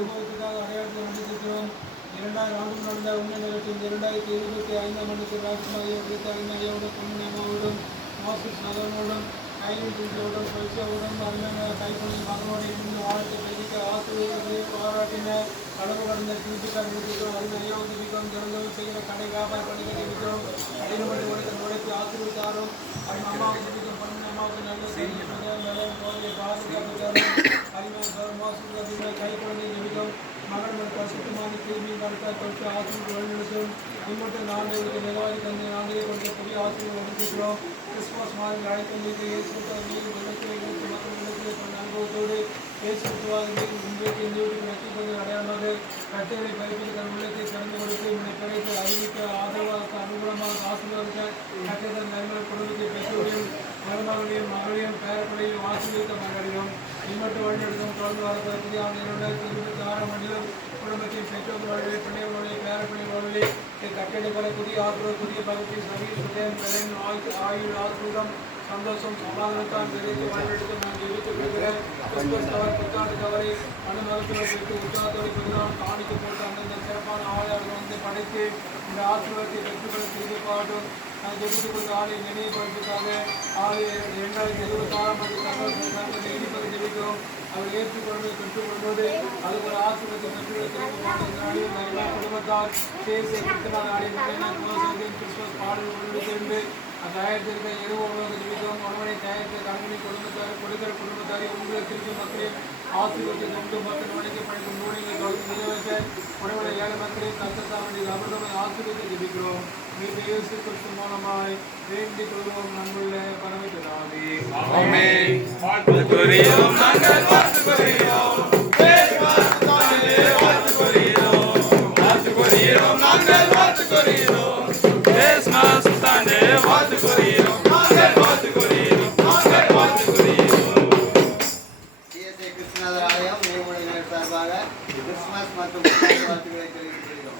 சமூகத்துக்காக அடையாளத்தை நடத்திருக்கிறோம். 2000 ஆண்டு நடந்த உண்மை நிகழ்ச்சியில் 2025 ஆண்டு ராஜ்குமாரியை குறித்த ஐயாவோடும் பொன்னியம்மாவோடும் மாசிஸ் நகரனோடும் கையில் பிடிச்சவுடன் பரிசோடும் அருமையான கைப்பொழி மகனோடு இருந்து வாழ்க்கை தெரிவிக்க ஆசிரியர்களை பாராட்டின அளவு கடந்த கிருத்திக்கார் முடிக்கிறோம். அருமையா உதவிக்கிறோம். திறந்தவும் செய்கிற கடை வியாபார பணிகள் தெரிவிக்கிறோம். அடிநபடி உழைத்த நுழைத்து ஆசீர்வதித்தாரும் அம்மாவுக்கு தெரிவிக்கும் பொன்னிய அம்மாவுக்கு நல்ல செய்தி கோவிலை பாதுகாப்பு அருமையான மாசுகளை கை குழந்தை தெரிவிக்கும். மகன் பசுத்தமான தூய்மை நடத்த தொற்று ஆசிரியர் வழிநடத்தும். இம்மட்டும் நாளைக்கு நிலவாரி தந்தை நாங்களே கொடுத்த புதிய ஆசிரியர் வழங்குகிறோம். கிறிஸ்துமஸ் மாதிரி அழைத்து வந்து இயேசு மக்கள் அனுபவத்தோடு இயேசு இன்றைக்கு இந்த வீட்டுக்கு வெற்றி அடையாளமாக கட்டைகளை பயிர்ப்பித்து தன் உள்ளத்தை திறந்து கொடுத்து உன்னை பிழைத்து அறிவிக்க ஆதரவாக அனுகூலமாக ஆசீர்வாதிக்க கட்டதன் நன்மை குடும்பத்தை பெற்றோரையும் மருமகளையும் மகளையும் பேரப்படையும் ஆசீர்வதித்த மகளையும் இம்மட்டும் வழிநடத்தும் தொடர்ந்து வரப்போது புதிய 2026 ஆண்டிலும் குடும்பத்தின் பெற்றோர் வாழ்வை பிள்ளைகளுடைய பேரப்படை வாழ்வை கட்டளைகளை புதிய ஆற்றல் புதிய பகுதி சமீர் சுதயம் பலன் ஆயுள் ஆசிரியம் சந்தோஷம் சமாதானத்தான் தெரிந்து வாழ்வெடுத்து நான் ஜெயித்துக்கொள்கிறேன். கிறிஸ்துமஸ் கவர் புத்தாண்டு கவரை அனுமதத்தில் வைத்து உற்சாகத்தோடு பிறந்தால் காணிக்க போட்டு அந்தந்த சிறப்பான ஆதாரங்கள் வந்து படைத்து இந்த ஆசீர்வாதத்தை பெற்றுக்கொள்ள செய்து பாட்டும் நான் ஜெயித்துக் கொண்ட ஆளை நினைவுபடுத்துக்காக ஆளை 2026 தங்கள் நீடிப்பதை ஜெயிக்கிறோம். அவர் ஏற்றுக்கொள்வதை பெற்றுக்கொள்வது அது ஒரு ஆசீர்வாதத்தை பெற்றுக்கொள்ள குடும்பத்தார் தேசிய கிறிஸ்தவ நாடின் கிறிஸ்துமஸ் பாடல் கொண்டு அந்த ஆயிரத்திற்கு இரவு உணவு ஜெபிக்கிறோம். உணவனை தயாரித்த கண்மணி குடும்பத்தார் கொடுக்கிற குடும்பத்தாரை உங்களுக்கு திருச்சி மக்களையும் ஆசீர்வதித்து கொண்டு மக்கள் வணிக பணிக்கும் நூலிகளை தொடர்ந்து நிறைவேற்ற உணவனை ஏழை மக்களையும் கஷ்டத்தாவண்டியில் அமிர்தமை ஆசீர்வதித்து ஜெபிக்கிறோம். மீது இயேசு கிறிஸ்து மூலமாய் வேண்டிக் கொள்வோம். நம்முள்ள பரமபிதாவே. ஆமென். வாழ்த்துகிறோம் நாங்கள் வாழ்த்துகிறோம். வாழ்த்துகிறோம் நாங்கள் வாழ்த்துகிறோம். கிறிஸ்மஸ் தாண்டே வாழ்த்துகிறோம் நாங்கள் வாழ்த்துகிறோம் நாங்கள் வாழ்த்துகிறோம். சிஎஸ்ஐ கிருஷ்ணநாதர் ஆலயம் மேல்முனையினர் சார்பாக கிறிஸ்துமஸ் மற்றும் வாழ்த்துக்களை தெரிவித்துக் கொள்கிறோம்.